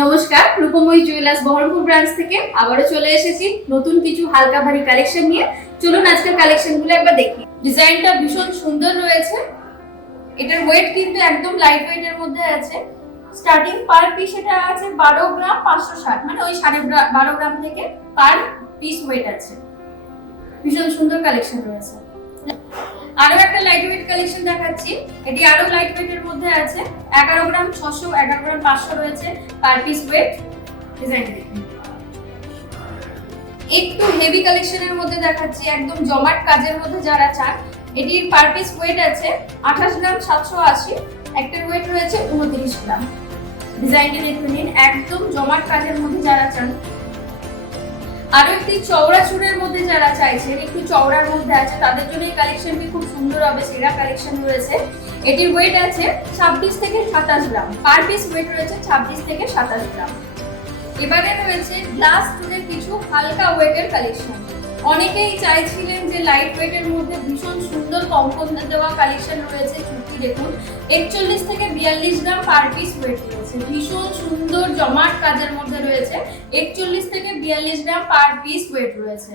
নমস্কার, Rupmoyee jewellers Baharampur branch থেকে আবারও চলে এসেছি নতুন কিছু হালকা ভারী কালেকশন নিয়ে। চলুন আজকের কালেকশনগুলো একবার দেখি। ডিজাইনটা ভীষণ সুন্দর রয়েছে। এটার ওয়েট কিন্তু একদম লাইট ওয়েট এর মধ্যে আছে। স্টার্টিং পার পিস এটা আছে 12 গ্রাম 560, মানে ওই 12.5 গ্রাম থেকে পার পিস ওয়েট আছে। ভীষণ সুন্দর কালেকশন রয়েছে। আরো একটা লাইট ওয়েট কালেকশন দেখাচ্ছি। এটি আরো লাইট ওয়েট এর মধ্যে আছে। 11 গ্রাম 600, 11 গ্রাম 500 রয়েছে পার পিস ওয়েট। ডিজাইন দেখুন। একটু হেভি কালেকশনের মধ্যে দেখাচ্ছি, একদম জমাট কাজের মধ্যে যারা চান। এটির পার পিস ওয়েট আছে 28 গ্রাম 780, একটার ওয়েট রয়েছে 29 গ্রাম। ডিজাইনটা দেখে নিন, একদম জমাট কাজের মধ্যে যারা চান। আরো একটি চওড়া চুড়ের মধ্যে যারা চাইছেন, একটু চওড়ার মধ্যে আছে, তাদের জন্য এই কালেকশনটি খুব সুন্দর হবে। সেরা কালেকশন রয়েছে। এটির ওয়েট আছে 26 থেকে 27 গ্রাম, পার পিস ওয়েট রয়েছে 26 থেকে 27 গ্রাম। এবারে রয়েছে গ্লাস চুড়ের কিছু হালকা ওয়েটের কালেকশন। অনেকেই চাইছিলেন যে লাইট ওয়েটের মধ্যে ভীষণ সুন্দর কম্পন দেওয়া কালেকশন রয়েছে। চুড়ি দেখুন, 41 থেকে 42 গ্রাম পার পিস ওয়েট রয়েছে। ভীষণ সুন্দর জমাট কাজের মধ্যে রয়েছে। 41 থেকে 42 গ্রাম পার পিস ওয়েট রয়েছে।